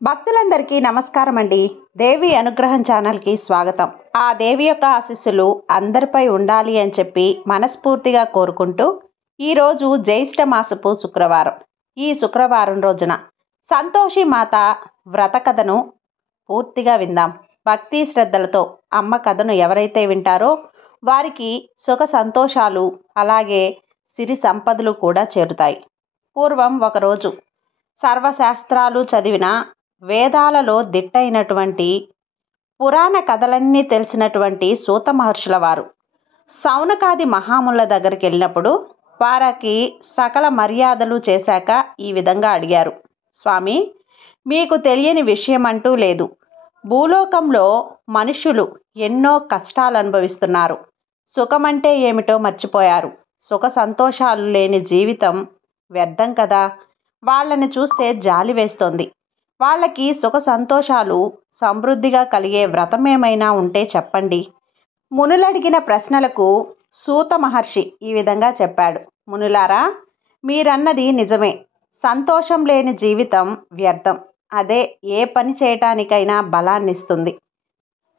భక్తులందరికీ నమస్కారం అండి. దేవి అనుగ్రహం ఛానల్కి స్వాగతం. ఆ దేవి యొక్క ఆశీస్సులు అందరిపై ఉండాలి అని చెప్పి మనస్ఫూర్తిగా కోరుకుంటూ ఈరోజు జ్యేష్ఠ మాసపు శుక్రవారం. ఈ శుక్రవారం రోజున సంతోషి మాత వ్రత కథను పూర్తిగా విందాం. భక్తి శ్రద్ధలతో అమ్మ కథను ఎవరైతే వింటారో వారికి సుఖ సంతోషాలు అలాగే సిరి సంపదలు కూడా చేరుతాయి. పూర్వం ఒకరోజు సర్వశాస్త్రాలు చదివిన వేదాలలో దిట్టైనటువంటి పురాణ కథలన్నీ తెలిసినటువంటి సూత మహర్షుల వారు సౌనకాది మహాముల దగ్గరికి వెళ్ళినప్పుడు వారికి సకల మర్యాదలు చేశాక ఈ విధంగా అడిగారు. స్వామి, మీకు తెలియని విషయం అంటూ లేదు. భూలోకంలో మనుషులు ఎన్నో కష్టాలు అనుభవిస్తున్నారు. సుఖమంటే ఏమిటో మర్చిపోయారు. సుఖ సంతోషాలు లేని జీవితం వ్యర్థం కదా. వాళ్ళని చూస్తే జాలి వేస్తోంది. వాళ్ళకి సుఖ సంతోషాలు సమృద్ధిగా కలిగే వ్రతం ఏమైనా ఉంటే చెప్పండి. మునులడిగిన ప్రశ్నలకు సూత మహర్షి ఈ విధంగా చెప్పాడు. మునులారా, మీరన్నది నిజమే. సంతోషం లేని జీవితం వ్యర్థం. అదే ఏ పని చేయటానికైనా బలాన్నిస్తుంది.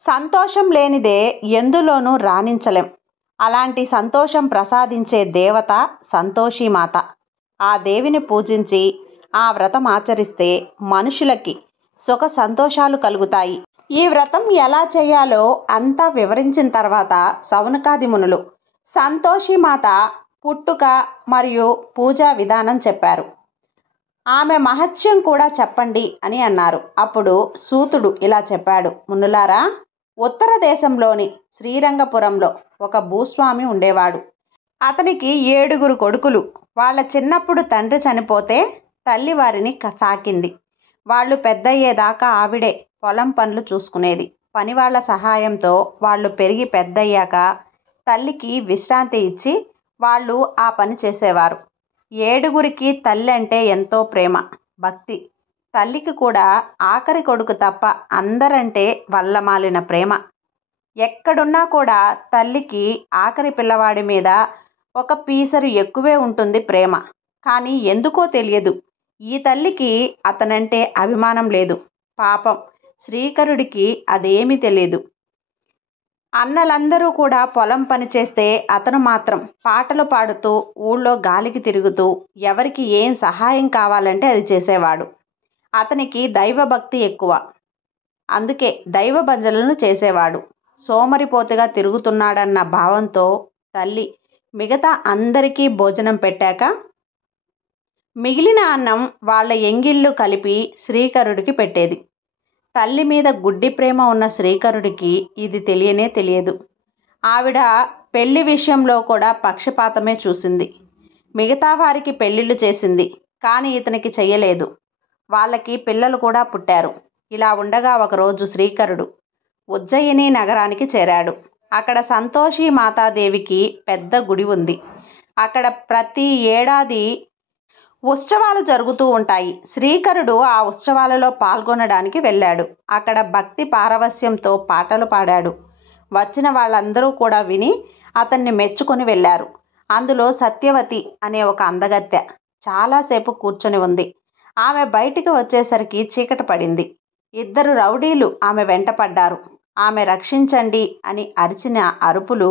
సంతోషం లేనిదే ఎందులోనూ రాణించలేం. అలాంటి సంతోషం ప్రసాదించే దేవత సంతోషిమాత. ఆ దేవిని పూజించి ఆ వ్రతం ఆచరిస్తే మనుషులకి సుఖ సంతోషాలు కలుగుతాయి. ఈ వ్రతం ఎలా చేయాలో అంతా వివరించిన తర్వాత సౌనకాది మునులు సంతోషిమాత పుట్టుక మరియు పూజా విధానం చెప్పారు. ఆమె మహత్యం కూడా చెప్పండి అని అన్నారు. అప్పుడు సూతుడు ఇలా చెప్పాడు. మునులారా, ఉత్తర దేశంలోని శ్రీరంగపురంలో ఒక భూస్వామి ఉండేవాడు. అతనికి 7 కొడుకులు. వాళ్ళ చిన్నప్పుడు తండ్రి చనిపోతే తల్లి వారిని సాకింది. వాళ్ళు పెద్దయ్యేదాకా ఆవిడే పొలం పనులు చూసుకునేది. పనివాళ్ల సహాయంతో వాళ్ళు పెరిగి పెద్దయ్యాక తల్లికి విశ్రాంతి ఇచ్చి వాళ్ళు ఆ పని చేసేవారు. 7 తల్లి అంటే ఎంతో ప్రేమ, భక్తి. తల్లికి కూడా ఆఖరి కొడుకు తప్ప అందరంటే వల్లమాలిన ప్రేమ. ఎక్కడున్నా కూడా తల్లికి ఆఖరి పిల్లవాడి మీద ఒక పీసరు ఎక్కువే ఉంటుంది ప్రేమ. కానీ ఎందుకో తెలియదు, ఈ తల్లికి అతనంటే అభిమానం లేదు. పాపం శ్రీకరుడికి అదేమీ తెలియదు. అన్నలందరూ కూడా పొలం పని చేస్తే అతను మాత్రం పాటలు పాడుతూ ఊళ్ళో గాలికి తిరుగుతూ ఎవరికి ఏం సహాయం కావాలంటే అది చేసేవాడు. అతనికి దైవభక్తి ఎక్కువ. అందుకే దైవ భజనలను చేసేవాడు. సోమరిపోతుగా తిరుగుతున్నాడన్న భావంతో తల్లి మిగతా అందరికీ భోజనం పెట్టాక మిగిలిన అన్నం వాళ్ళ ఎంగిళ్ళు కలిపి శ్రీకరుడికి పెట్టేది. తల్లి మీద గుడ్డి ప్రేమ ఉన్న శ్రీకరుడికి ఇది తెలియనే తెలియదు. ఆవిడ పెళ్లి విషయంలో కూడా పక్షపాతమే చూసింది. మిగతా వారికి పెళ్లిళ్ళు చేసింది, కానీ ఇతనికి చెయ్యలేదు. వాళ్ళకి పిల్లలు కూడా పుట్టారు. ఇలా ఉండగా ఒకరోజు శ్రీకరుడు ఉజ్జయిని నగరానికి చేరాడు. అక్కడ సంతోషి మాతాదేవికి పెద్ద గుడి ఉంది. అక్కడ ప్రతి ఏడాది ఉత్సవాలు జరుగుతూ ఉంటాయి. శ్రీకరుడు ఆ ఉత్సవాలలో పాల్గొనడానికి వెళ్ళాడు. అక్కడ భక్తి పారవస్యంతో పాటలు పాడాడు. వచ్చిన వాళ్ళందరూ కూడా విని అతన్ని మెచ్చుకొని వెళ్ళారు. అందులో సత్యవతి అనే ఒక అందగత్తె చాలాసేపు కూర్చొని ఉంది. ఆమె బయటికి వచ్చేసరికి చీకటి పడింది. 2 రౌడీలు ఆమె వెంట పడ్డారు. ఆమె రక్షించండి అని అరిచిన అరుపులు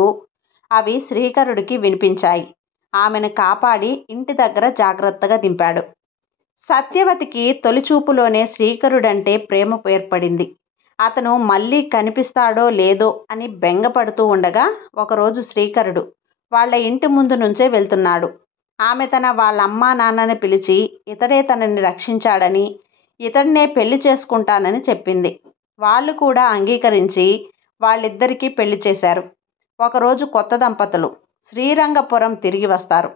అవి శ్రీకరుడికి వినిపించాయి. ఆమెను కాపాడి ఇంటి దగ్గర జాగ్రత్తగా దింపాడు. సత్యవతికి తొలిచూపులోనే శ్రీకరుడంటే ప్రేమ ఏర్పడింది. అతను మళ్ళీ కనిపిస్తాడో లేదో అని బెంగపడుతూ ఉండగా ఒకరోజు శ్రీకరుడు వాళ్ళ ఇంటి ముందు నుంచే వెళ్తున్నాడు. ఆమె వాళ్ళ అమ్మా నాన్నని పిలిచి ఇతడే తనని రక్షించాడని, ఇతడినే పెళ్లి చేసుకుంటానని చెప్పింది. వాళ్ళు కూడా అంగీకరించి వాళ్ళిద్దరికీ పెళ్లి చేశారు. ఒకరోజు కొత్త దంపతులు శ్రీరంగపురం తిరిగి వస్తారు.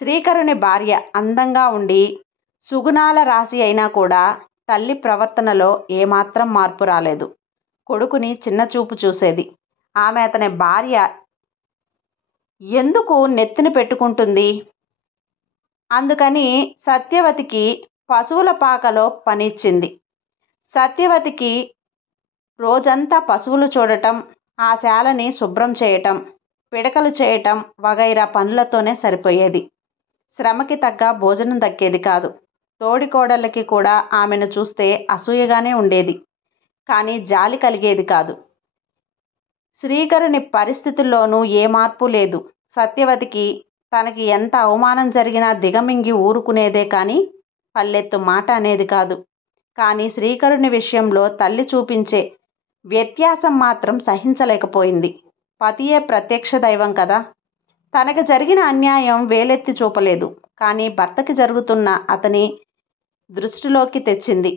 శ్రీకరుని భార్య అందంగా ఉండి సుగుణాల రాశి అయినా కూడా తల్లి ప్రవర్తనలో ఏమాత్రం మార్పు రాలేదు. కొడుకుని చిన్నచూపు చూసేది. ఆమె అతని భార్య ఎందుకు నెత్తిన పెట్టుకుంటుంది? అందుకని సత్యవతికి పశువుల పాకలో పనిచ్చింది. సత్యవతికి రోజంతా పశువులు చూడటం, ఆ శాలని శుభ్రం చేయటం, పిడకలు చేయటం వగైరా పనులతోనే సరిపోయేది. శ్రమకి తగ్గ భోజనం దక్కేది కాదు. తోడికోడళ్ళకి కూడా ఆమెను చూస్తే అసూయగానే ఉండేది, కానీ జాలి కలిగేది కాదు. శ్రీకరుని పరిస్థితుల్లోనూ ఏ మార్పు లేదు. సత్యవతికి తనకి ఎంత అవమానం జరిగినా దిగమింగి ఊరుకునేదే కానీ పల్లెత్తు మాట అనేది కాదు. కానీ శ్రీకరుని విషయంలో తల్లి చూపించే వ్యత్యాసం మాత్రం సహించలేకపోయింది. పతియే ప్రత్యక్ష దైవం కదా. తనకు జరిగిన అన్యాయం వేలెత్తి చూపలేదు, కానీ భర్తకి జరుగుతున్న అతని దృష్టిలోకి తెచ్చింది.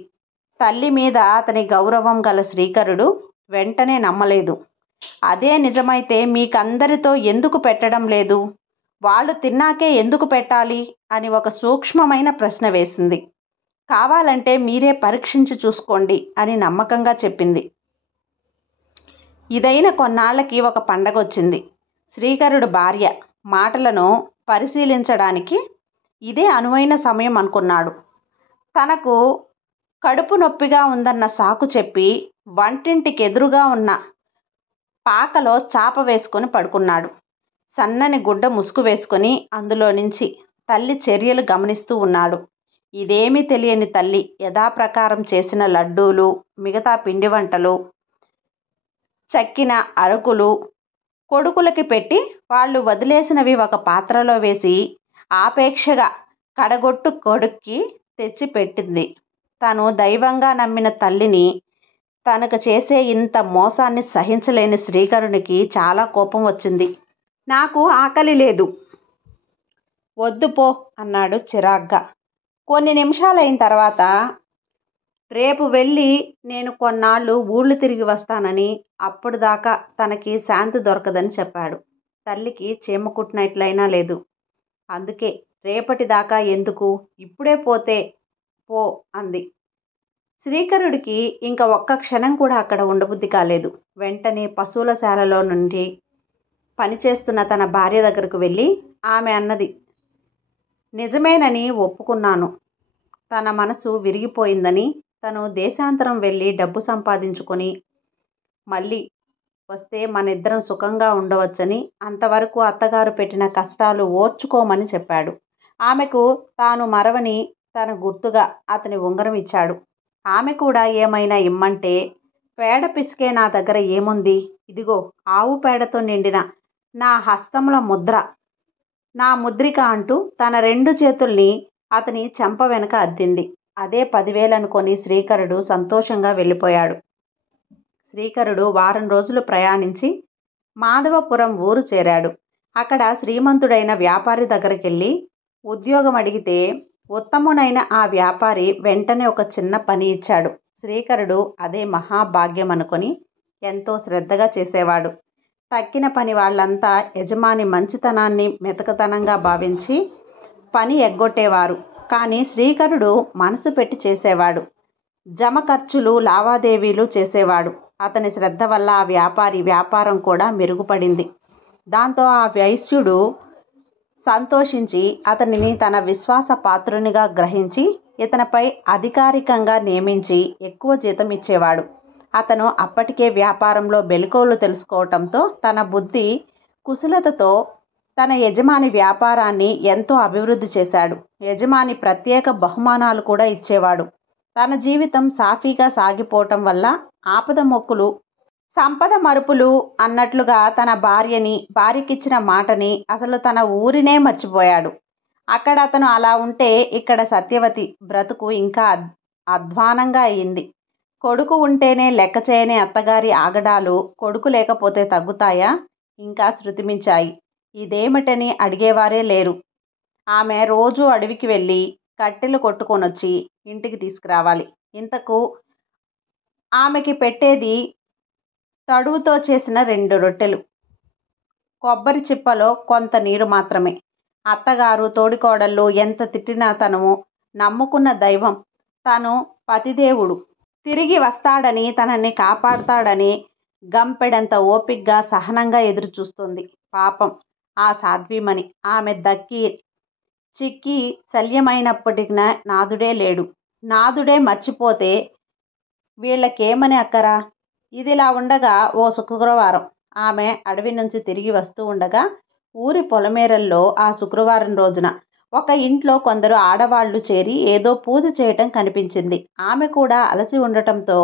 తల్లి మీద అతని గౌరవం గల శ్రీకరుడు వెంటనే నమ్మలేదు. అదే నిజమైతే మీకందరితో ఎందుకు పెట్టడం లేదు, వాళ్ళు తిన్నాకే ఎందుకు పెట్టాలి అని ఒక సూక్ష్మమైన ప్రశ్న వేసింది. కావాలంటే మీరే పరీక్షించి చూసుకోండి అని నమ్మకంగా చెప్పింది. ఇదైన కొన్నాళ్ళకి ఒక పండగ వచ్చింది. శ్రీకరుడు భార్య మాటలను పరిశీలించడానికి ఇదే అనువైన సమయం అనుకున్నాడు. తనకు కడుపు నొప్పిగా ఉందన్న సాకు చెప్పి వంటింటికి ఎదురుగా ఉన్న పాకలో చాప వేసుకొని పడుకున్నాడు. సన్నని గుడ్డ ముసుగు వేసుకొని అందులో నుంచి తల్లి చర్యలు గమనిస్తూ ఉన్నాడు. ఇదేమీ తెలియని తల్లి యథాప్రకారం చేసిన లడ్డూలు, మిగతా పిండి వంటలు, చక్కిన అరకులు కొడుకులకి పెట్టి వాళ్ళు వదిలేసినవి ఒక పాత్రలో వేసి ఆపేక్షగా కడగొట్టు కొడుక్కి తెచ్చి పెట్టింది. తను దైవంగా నమ్మిన తల్లిని తనకు చేసే ఇంత మోసాన్ని సహించలేని శ్రీకరునికి చాలా కోపం వచ్చింది. నాకు ఆకలి లేదు. వద్దు పో అన్నాడు చిరాగ్గా. కొన్ని నిమిషాలైన తర్వాత రేపు వెళ్ళి నేను కొన్నాళ్ళు ఊళ్ళు తిరిగి వస్తానని, అప్పుడు దాకా తనకి శాంతి దొరకదని చెప్పాడు. తల్లికి చీమ కుట్టినట్లయినా లేదు. అందుకే రేపటి దాకా ఎందుకు, ఇప్పుడే పోతే పో అంది. శ్రీకరుడికి ఇంకా ఒక్క క్షణం కూడా అక్కడ ఉండబుద్ధి కాలేదు. వెంటనే పశువుల శాలలో నుండి పనిచేస్తున్న తన భార్య దగ్గరకు వెళ్ళి ఆమె అన్నది నిజమేనని ఒప్పుకున్నాను. తన మనసు విరిగిపోయిందని, తను దేశాంతరం వెళ్ళి డబ్బు సంపాదించుకొని మళ్ళీ వస్తే మనిద్దరం సుఖంగా ఉండవచ్చని, అంతవరకు అత్తగారు పెట్టిన కష్టాలు ఓర్చుకోమని చెప్పాడు. ఆమెకు తాను మరవని తన గుర్తుగా అతని ఉంగరం ఇచ్చాడు. ఆమె కూడా ఏమైనా ఇమ్మంటే, పేడ పిసికే నా దగ్గర ఏముంది, ఇదిగో ఆవు పేడతో నిండిన నా హస్తముల ముద్ర, నా ముద్రిక అంటూ తన 2 చేతుల్ని అతని చెంప వెనక అద్దింది. అదే 10,000 అనుకొని శ్రీకరుడు సంతోషంగా వెళ్ళిపోయాడు. శ్రీకరుడు వారం రోజులు ప్రయాణించి మాధవపురం ఊరు చేరాడు. అక్కడ శ్రీమంతుడైన వ్యాపారి దగ్గరికెళ్ళి ఉద్యోగం అడిగితే ఉత్తమునైన ఆ వ్యాపారి వెంటనే ఒక చిన్న పని ఇచ్చాడు. శ్రీకరుడు అదే మహాభాగ్యం అనుకొని ఎంతో శ్రద్ధగా చేసేవాడు. తక్కిన పని వాళ్ళంతా యజమాని మంచితనాన్ని మెతకతనంగా భావించి పని ఎగ్గొట్టేవారు. కానీ శ్రీకరుడు మనసు పెట్టి చేసేవాడు. జమ ఖర్చులు, లావాదేవీలు చేసేవాడు. అతని శ్రద్ధ వల్ల ఆ వ్యాపారి వ్యాపారం కూడా మెరుగుపడింది. దాంతో ఆ వైశ్యుడు సంతోషించి అతనిని తన విశ్వాస పాత్రునిగా గ్రహించి ఇతనిపై అధికారికంగా నియమించి ఎక్కువ జీతం ఇచ్చేవాడు. అతను అప్పటికే వ్యాపారంలో మెలకువలు తెలుసుకోవటంతో తన బుద్ధి కుశలతతో తన యజమాని వ్యాపారాన్ని ఎంతో అభివృద్ధి చేశాడు. యజమాని ప్రత్యేక బహుమానాలు కూడా ఇచ్చేవాడు. తన జీవితం సాఫీగా సాగిపోవటం వల్ల ఆపద మొక్కులు, సంపద మరుపులు అన్నట్లుగా తన భార్యకిచ్చిన మాటని, అసలు తన ఊరినే మర్చిపోయాడు. అక్కడ అతను అలా ఉంటే ఇక్కడ సత్యవతి బ్రతుకు ఇంకా అధ్వానంగా అయింది. కొడుకు ఉంటేనే లెక్క చేయని అత్తగారి ఆగడాలు కొడుకు లేకపోతే తగ్గుతాయా? ఇంకా శృతిమించాయి. ఇదేమిటని అడిగేవారే లేరు. ఆమె రోజు అడవికి వెళ్ళి కట్టెలు కొట్టుకొనొచ్చి ఇంటికి తీసుకురావాలి. ఇంతకు ఆమెకి పెట్టేది తడువుతో చేసిన 2 రొట్టెలు, కొబ్బరి చిప్పలో కొంత నీరు మాత్రమే. అత్తగారు, తోడికోడళ్ళు ఎంత తిట్టినా తను నమ్ముకున్న దైవం, తను పతిదేవుడు తిరిగి వస్తాడని, తనని కాపాడతాడని గంపెడంత ఓపిగ్గా సహనంగా ఎదురు చూస్తుంది. పాపం ఆ సాధ్వీమణి. ఆమె చిక్కి శల్యమైనప్పటికి నాదుడే లేడు. నాదుడే మర్చిపోతే వీళ్ళకేమని అక్కరా? ఇదిలా ఉండగా ఓ శుక్రవారం ఆమె అడవి నుంచి తిరిగి వస్తూ ఉండగా ఊరి పొలమేరల్లో ఆ శుక్రవారం రోజున ఒక ఇంట్లో కొందరు ఆడవాళ్లు చేరి ఏదో పూజ చేయటం కనిపించింది. ఆమె కూడా అలసి ఉండటంతో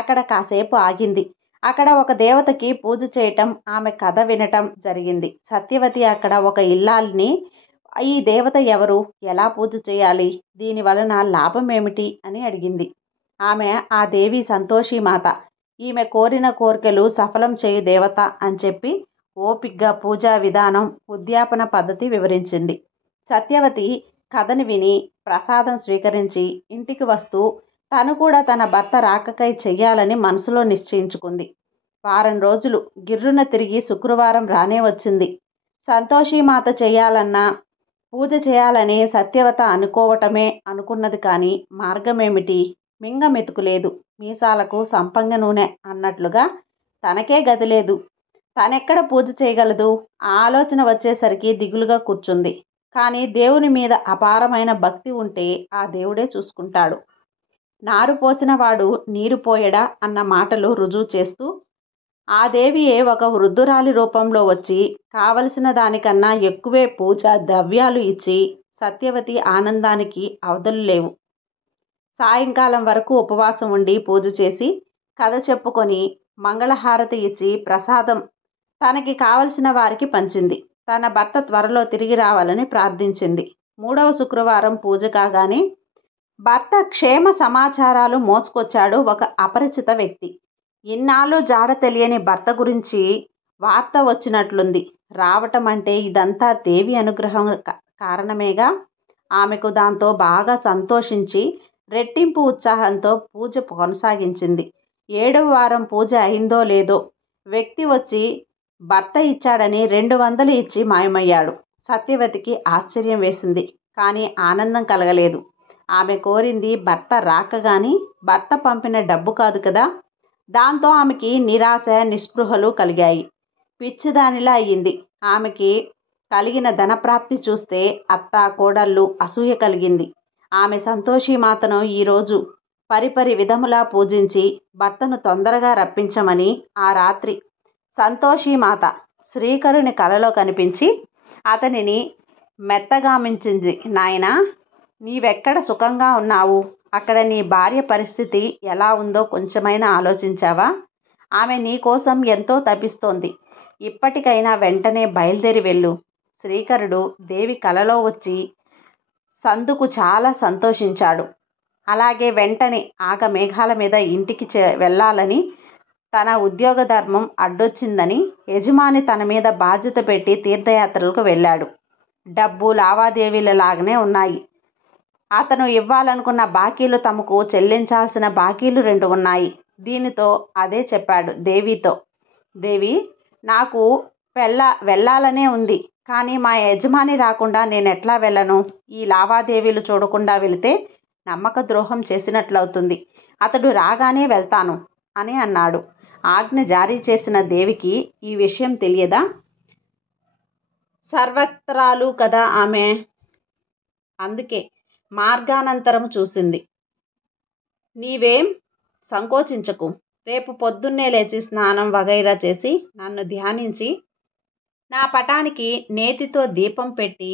అక్కడ కాసేపు ఆగింది. అక్కడ ఒక దేవతకి పూజ చేయటం, ఆమె కథ వినటం జరిగింది. సత్యవతి అక్కడ ఒక ఇల్లాలిని, ఈ దేవత ఎవరు, ఎలా పూజ చేయాలి, దీని వలన లాభం ఏమిటి అని అడిగింది. ఆమె ఆ దేవి సంతోషిమాత, ఈమె కోరిన కోరికలు సఫలం చేయు దేవత అని చెప్పి ఓపిగ్గా పూజా విధానం, ఉద్యాపన పద్ధతి వివరించింది. సత్యవతి కథని విని ప్రసాదం స్వీకరించి ఇంటికి వస్తూ తను కూడా తన భర్త రాకకై చెయ్యాలని మనసులో నిశ్చయించుకుంది. వారం రోజులు గిర్రున తిరిగి శుక్రవారం రానే వచ్చింది. సంతోషిమాత చేయాలన్నా పూజ చేయాలని సత్యవత అనుకోవటమే అనుకున్నది. కానీ మార్గమేమిటి, మింగ మెతుకులేదు, మీసాలకు సంపంగ నూనె అన్నట్లుగా తనకే గది లేదు. తనెక్కడ పూజ చేయగలదు? ఆ ఆలోచన వచ్చేసరికి దిగులుగా కూర్చుంది. కానీ దేవుని మీద అపారమైన భక్తి ఉంటే ఆ దేవుడే చూసుకుంటాడు. నారు పోసిన వాడు నీరు పోయడా అన్న మాటలు రుజువు చేస్తూ ఆ దేవియే ఒక వృద్ధురాలి రూపంలో వచ్చి కావలసిన దానికన్నా ఎక్కువే పూజా ద్రవ్యాలు ఇచ్చి సత్యవతి ఆనందానికి అవధులు లేవు. సాయంకాలం వరకు ఉపవాసం ఉండి పూజ చేసి కథ చెప్పుకొని మంగళహారతి ఇచ్చి ప్రసాదం తనకి కావలసిన వారికి పంచింది. తన భర్త త్వరలో తిరిగి రావాలని ప్రార్థించింది. 3వ శుక్రవారం పూజ కాగానే భర్త క్షేమ సమాచారాలు మోసుకొచ్చాడు ఒక అపరిచిత వ్యక్తి. ఇన్నాళ్ళు జాడ తెలియని భర్త గురించి వార్త వచ్చినట్లుంది. రావటం అంటే ఇదంతా దేవి అనుగ్రహం కారణమేగా. ఆమెకు దాంతో బాగా సంతోషించి రెట్టింపు ఉత్సాహంతో పూజ కొనసాగించింది. 7వ వారం పూజ అయిందో లేదో వ్యక్తి వచ్చి భర్త ఇచ్చాడని 200 ఇచ్చి మాయమయ్యాడు. సత్యవతికి ఆశ్చర్యం వేసింది, కానీ ఆనందం కలగలేదు. ఆమె కోరింది భర్త రాక గాని భర్త పంపిన డబ్బు కాదు కదా. దాంతో ఆమెకి నిరాశ, నిస్పృహలు కలిగాయి. పిచ్చిదానిలా అయ్యింది. ఆమెకి కలిగిన ధనప్రాప్తి చూస్తే అత్త కోడళ్ళు అసూయ కలిగింది. ఆమె సంతోషిమాతను ఈరోజు పరిపరి విధములా పూజించి భర్తను తొందరగా రప్పించమని ఆ రాత్రి సంతోషిమాత శ్రీకరుని కలలో కనిపించి అతనిని మెత్తగామించింది. నాయనా, నీవెక్కడ సుఖంగా ఉన్నావు? అక్కడ నీ భార్య పరిస్థితి ఎలా ఉందో కొంచెమైనా ఆలోచించావా? ఆమె నీ కోసం ఎంతో తపిస్తోంది. ఇప్పటికైనా వెంటనే బయలుదేరి వెళ్ళు. శ్రీకరుడు దేవి కలలో వచ్చి సందుకు చాలా సంతోషించాడు. అలాగే వెంటనే ఆగమేఘాల మీద ఇంటికి వెళ్ళాలని, తన ఉద్యోగ ధర్మం అడ్డొచ్చిందని యజమాని తన మీద బాధ్యత పెట్టి తీర్థయాత్రలకు వెళ్ళాడు. డబ్బు లావాదేవీల లాగానే ఉన్నాయి. అతను ఇవ్వాలనుకున్న బాకీలు, తమకు చెల్లించాల్సిన బాకీలు 2 ఉన్నాయి. దీనితో అదే చెప్పాడు దేవితో. దేవి, నాకు వెళ్ళాలనే ఉంది, కానీ మా యజమాని రాకుండా నేనెట్లా వెళ్ళను? ఈ లావాదేవీలు చూడకుండా వెళితే నమ్మక ద్రోహం చేసినట్లవుతుంది. అతడు రాగానే వెళ్తాను అని అన్నాడు. ఆజ్ఞ జారీ చేసిన దేవికి ఈ విషయం తెలియదా? సర్వత్రాలు కదా ఆమె. అందుకే మార్గానంతరం చూసింది. నీవేం సంకోచించకు. రేపు పొద్దున్నే లేచి స్నానం వగైరా చేసి నన్ను ధ్యానించి నా పటానికి నేతితో దీపం పెట్టి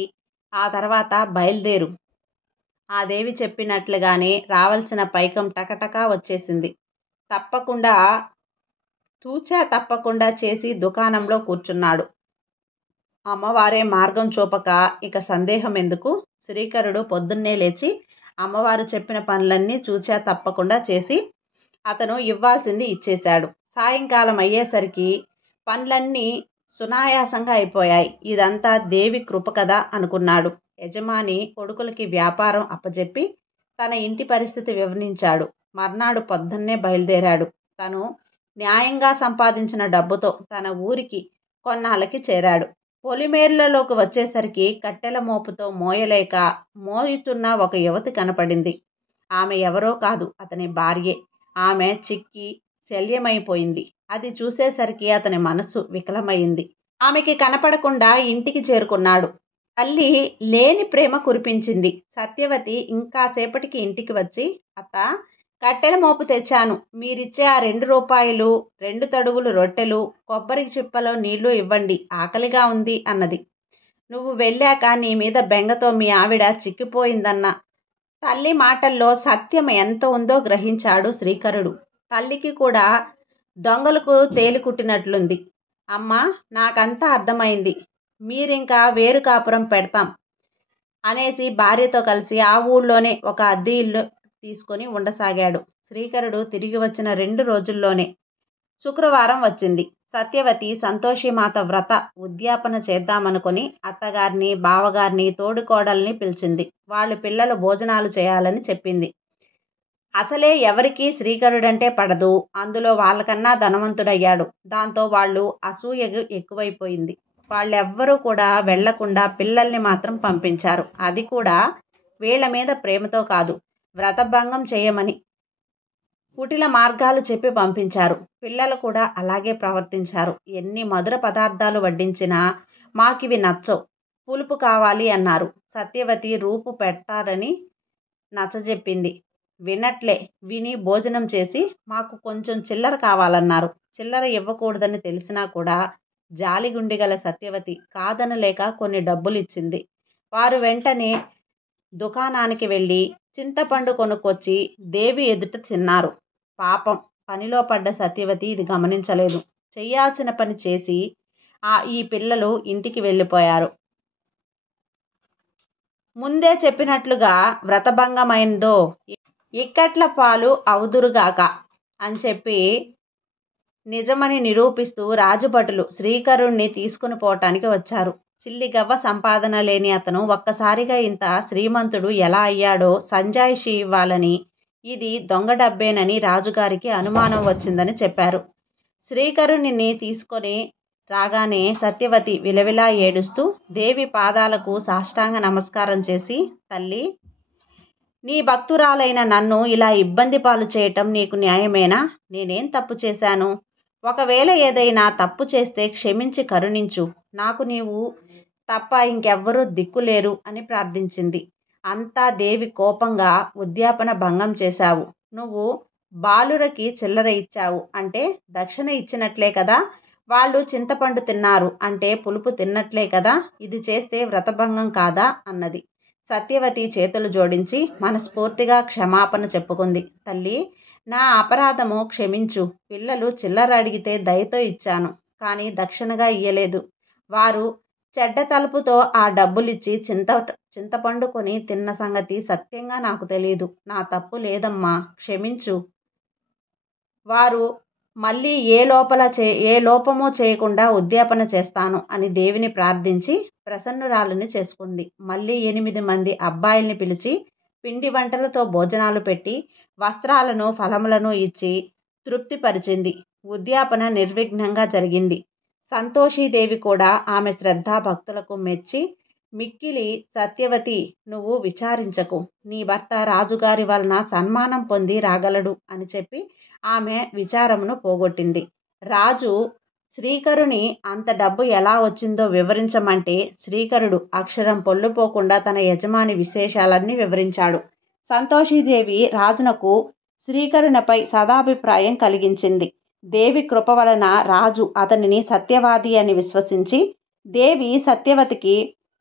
ఆ తర్వాత బయలుదేరు. ఆ దేవి చెప్పినట్లుగానే రావాల్సిన పైకం టకటకా వచ్చేసింది. తప్పకుండా చేసి దుకాణంలో కూర్చున్నాడు. అమ్మవారే మార్గం చూపక ఇక సందేహం ఎందుకు? శ్రీకరుడు పొద్దున్నే లేచి అమ్మవారు చెప్పిన పనులన్నీ తప్పకుండా చేసి అతను ఇవ్వాల్సింది ఇచ్చేశాడు. సాయంకాలం అయ్యేసరికి పనులన్నీ సునాయాసంగా అయిపోయాయి. ఇదంతా దేవి కృప కదా అనుకున్నాడు. యజమాని కొడుకులకి వ్యాపారం అప్పజెప్పి తన ఇంటి పరిస్థితి వివరించాడు. మర్నాడు పొద్దున్నే బయలుదేరాడు. తను న్యాయంగా సంపాదించిన డబ్బుతో తన ఊరికి కొన్నాళ్ళకి చేరాడు. పొలిమేర్లలోకి వచ్చేసరికి కట్టెల మోపుతో మోయలేక మోయుతున్న ఒక యువతి కనపడింది. ఆమె ఎవరో కాదు, అతని భార్యే. ఆమె చిక్కి శల్యమైపోయింది. అది చూసేసరికి అతని మనస్సు వికలమైంది. ఆమెకి కనపడకుండా ఇంటికి చేరుకున్నాడు. తల్లి లేని ప్రేమ కురిపించింది. సత్యవతి ఇంకాసేపటికి ఇంటికి వచ్చి, అత్త, కట్టెల మోపు తెచ్చాను, మీరిచ్చే ఆ 2 రూపాయలు, 2 తడుగులు రొట్టెలు, కొబ్బరి చిప్పలో నీళ్లు ఇవ్వండి, ఆకలిగా ఉంది అన్నది. నువ్వు వెళ్ళాక నీ మీద బెంగతో మీ ఆవిడ చిక్కిపోయిందన్న తల్లి మాటల్లో సత్యం ఎంత ఉందో గ్రహించాడు శ్రీకరుడు. తల్లికి కూడా దొంగలకు తేలికుట్టినట్లుంది. అమ్మా, నాకంతా అర్థమైంది. మీరింకా వేరు కాపురం పెడతాం అనేసి భార్యతో కలిసి ఆ ఊళ్ళోనే ఒక అద్దె ఇల్లు తీసుకొని ఉండసాగాడు. శ్రీకరుడు తిరిగి వచ్చిన 2 రోజుల్లోనే శుక్రవారం వచ్చింది. సత్యవతి సంతోషిమాత వ్రత ఉద్యాపన చేద్దామనుకుని అత్తగారిని, బావగారిని, తోడుకోడల్ని పిలిచింది. వాళ్ళ పిల్లలు భోజనాలు చేయాలని చెప్పింది. అసలే ఎవరికీ శ్రీకరుడంటే పడదు. అందులో వాళ్ళకన్నా ధనవంతుడయ్యాడు. దాంతో వాళ్ళు అసూయ ఎక్కువైపోయింది. వాళ్ళెవ్వరూ కూడా వెళ్లకుండా పిల్లల్ని మాత్రం పంపించారు. అది కూడా వీళ్ల మీద ప్రేమతో కాదు, వ్రతభంగం చేయమని కుటిల మార్గాలు చెప్పి పంపించారు. పిల్లలు కూడా అలాగే ప్రవర్తించారు. ఎన్ని మధుర పదార్థాలు వడ్డించినా మాకివి నచ్చవు, పులుపు కావాలి అన్నారు. సత్యవతి రూపు పెడతారని నచ్చజెప్పింది. వినట్లే. విని భోజనం చేసి మాకు కొంచెం చిల్లర కావాలన్నారు. చిల్లర ఇవ్వకూడదని తెలిసినా కూడా జాలిగుండిగల సత్యవతి కాదనలేక కొన్ని డబ్బులిచ్చింది. వారు వెంటనే దుకాణానికి వెళ్ళి చింతపండు కొనుక్కొచ్చి దేవి ఎదుట తిన్నారు. పాపం, పనిలో పడ్డ సత్యవతి ఇది గమనించలేదు. చెయ్యాల్సిన పని చేసి ఈ పిల్లలు ఇంటికి వెళ్ళిపోయారు. ముందే చెప్పినట్లుగా వ్రతభంగమైందో ఇక్కట్ల పాలు అవుదురుగాక అని చెప్పి నిజమని నిరూపిస్తూ రాజభటులు శ్రీకరుణ్ణి తీసుకుని పోవటానికి వచ్చారు. చిల్లిగవ్వ సంపాదన లేని అతను ఒక్కసారిగా ఇంత శ్రీమంతుడు ఎలా అయ్యాడో సంజాయిషి ఇవ్వాలని, ఇది దొంగ డబ్బేనని రాజుగారికి అనుమానం వచ్చిందని చెప్పారు. శ్రీకరుణ్ణి తీసుకొని రాగానే సత్యవతి విలవిలా ఏడుస్తూ దేవి పాదాలకు సాష్టాంగ నమస్కారం చేసి, తల్లి, నీ భక్తురాలైన నన్ను ఇలా ఇబ్బంది పాలు చేయటం నీకు న్యాయమేనా? నేనేం తప్పు చేశాను? ఒకవేళ ఏదైనా తప్పు చేస్తే క్షమించి కరుణించు. నాకు నీవు తప్ప ఇంకెవ్వరూ దిక్కులేరు అని ప్రార్థించింది. అంతా దేవి కోపంగా, ఉద్యాపన భంగం చేశావు. నువ్వు బాలురకి చిల్లర ఇచ్చావు అంటే దక్షిణ ఇచ్చినట్లే కదా. వాళ్ళు చింతపండు తిన్నారు అంటే పులుపు తిన్నట్లే కదా. ఇది చేస్తే వ్రతభంగం కాదా అన్నది. సత్యవతి చేతులు జోడించి మనస్ఫూర్తిగా క్షమాపణ చెప్పుకుంది. తల్లి, నా అపరాధము క్షమించు. పిల్లలు చిల్లర అడిగితే దయతో ఇచ్చాను, కానీ దక్షిణగా ఇయ్యలేదు. వారు చెడ్డ తలుపుతో ఆ డబ్బులిచ్చి చింతపండు కొని తిన్న సంగతి సత్యంగా నాకు తెలియదు. నా తప్పు లేదమ్మా, క్షమించు. వారు మళ్ళీ ఏ లోపమూ చేయకుండా ఉద్యాపన చేస్తాను అని దేవిని ప్రార్థించి ప్రసన్నురాలని చేసుకుంది. మళ్ళీ 8 మంది అబ్బాయిల్ని పిలిచి పిండి వంటలతో భోజనాలు పెట్టి వస్త్రాలను, ఫలములను ఇచ్చి తృప్తిపరిచింది. ఉద్యాపన నిర్విఘ్నంగా జరిగింది. సంతోషీదేవి కూడా ఆమె శ్రద్ధా భక్తులకు మెచ్చి, మిక్కిలి సత్యవతి, నువ్వు విచారించకు. నీ భర్త రాజుగారి వలన సన్మానం పొంది రాగలడు అని చెప్పి ఆమె విచారమును పోగొట్టింది. రాజు శ్రీకరుని అంత డబ్బు ఎలా వచ్చిందో వివరించమంటే శ్రీకరుడు అక్షరం పొల్లుపోకుండా తన యజమాని విశేషాలన్నీ వివరించాడు. సంతోషీదేవి రాజునకు శ్రీకరునిపై సదాభిప్రాయం కలిగించింది. దేవి కృప వలన రాజు అతనిని సత్యవాది అని విశ్వసించి దేవి సత్యవతికి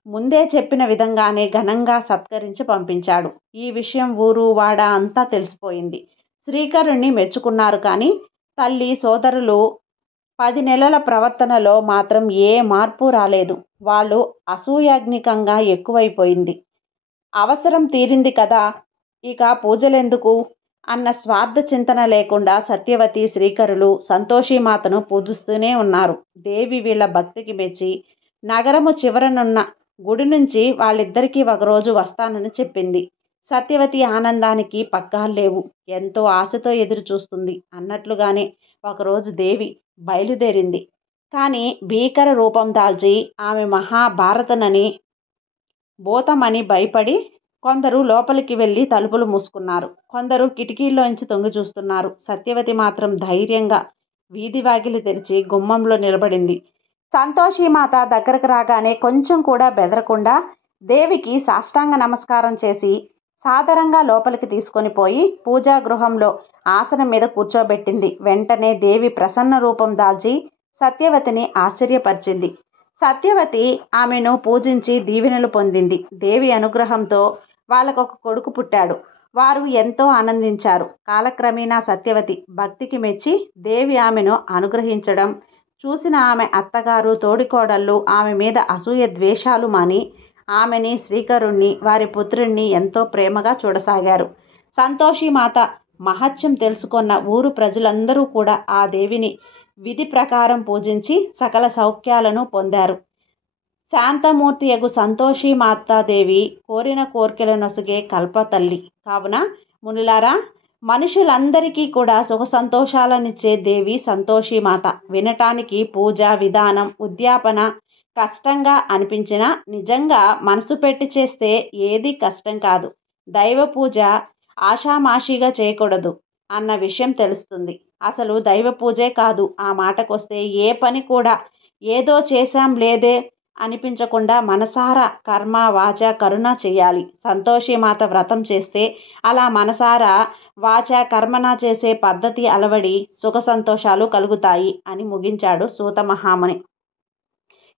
ముందే చెప్పిన విధంగానే ఘనంగా సత్కరించి పంపించాడు. ఈ విషయం ఊరు వాడ అంతా తెలిసిపోయింది. శ్రీకరుణ్ణి మెచ్చుకున్నారు. కానీ తల్లి, సోదరులు 10 నెలల ప్రవర్తనలో మాత్రం ఏ మార్పు రాలేదు. వాళ్ళు అసూయాగ్నికంగా ఎక్కువైపోయింది. అవసరం తీరింది కదా, ఇక పూజలెందుకు అన్న స్వార్థ చింతన లేకుండా సత్యవతి, శ్రీకరులు సంతోషీమాతను పూజిస్తూనే ఉన్నారు. దేవి వీళ్ళ భక్తికి మెచ్చి నగరము చివరనున్న గుడి నుంచి వాళ్ళిద్దరికీ ఒకరోజు వస్తానని చెప్పింది. సత్యవతి ఆనందానికి పగ్గాల్లేవు. ఎంతో ఆశతో ఎదురు చూస్తుంది. అన్నట్లుగానే ఒకరోజు దేవి బయలుదేరింది. కానీ భీకర రూపం దాల్చి ఆమె మహాభారతనని భూతమని భయపడి కొందరు లోపలికి వెళ్ళి తలుపులు మూసుకున్నారు. కొందరు కిటికీల్లోంచి తొంగి చూస్తున్నారు. సత్యవతి మాత్రం ధైర్యంగా వీధి వాకిలి తెరిచి గుమ్మంలో నిలబడింది. సంతోషీమాత దగ్గరకు రాగానే కొంచెం కూడా బెదరకుండా దేవికి సాష్టాంగ నమస్కారం చేసి సాదరంగా లోపలికి తీసుకొని పోయి పూజా గృహంలో ఆసనం మీద కూర్చోబెట్టింది. వెంటనే దేవి ప్రసన్న రూపం దాల్చి సత్యవతిని ఆశ్చర్యపరిచింది. సత్యవతి ఆమెను పూజించి దీవెనలు పొందింది. దేవి అనుగ్రహంతో వాళ్ళకొక కొడుకు పుట్టాడు. వారు ఎంతో ఆనందించారు. కాలక్రమేణా సత్యవతి భక్తికి మెచ్చి దేవి ఆమెను అనుగ్రహించడం చూసిన ఆమె అత్తగారు, తోడికోడళ్ళు ఆమె మీద అసూయ ద్వేషాలు మాని ఆమెని, శ్రీకరుణ్ణి, వారి పుత్రుణ్ణి ఎంతో ప్రేమగా చూడసాగారు. సంతోషిమాత మహత్యం తెలుసుకున్న ఊరు ప్రజలందరూ కూడా ఆ దేవిని విధి ప్రకారం పూజించి సకల సౌఖ్యాలను పొందారు. శాంతమూర్తియగు సంతోషిమాతాదేవి కోరిన కోర్కెల నొసగే కల్పతల్లి కావున మునులారా, మనుషులందరికీ కూడా సుఖ సంతోషాలనిచ్చే దేవి సంతోషిమాత. వినటానికి పూజ విధానం, ఉద్యాపన కష్టంగా అనిపించినా నిజంగా మనసు పెట్టి చేస్తే ఏది కష్టం కాదు. దైవ పూజ ఆషామాషిగా చేయకూడదు అన్న విషయం తెలుస్తుంది. అసలు దైవ పూజే కాదు, ఆ మాటకొస్తే ఏ పని కూడా ఏదో చేశాం లేదే అనిపించకుండా మనసారా కర్మ వాచ కరుణ చేయాలి. సంతోషిమాత వ్రతం చేస్తే అలా మనసారా వాచ కర్మన చేసే పద్ధతి అలవడి సుఖ సంతోషాలు కలుగుతాయి అని ముగించాడు సూత మహాముని.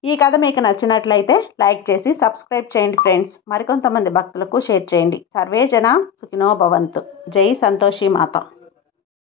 ఈ కథ మీకు నచ్చినట్లయితే లైక్ చేసి సబ్స్క్రైబ్ చేయండి ఫ్రెండ్స్. మరికొంతమంది భక్తులకు షేర్ చేయండి. సర్వే జన సుఖినో భవంతు. జై సంతోషిమాత.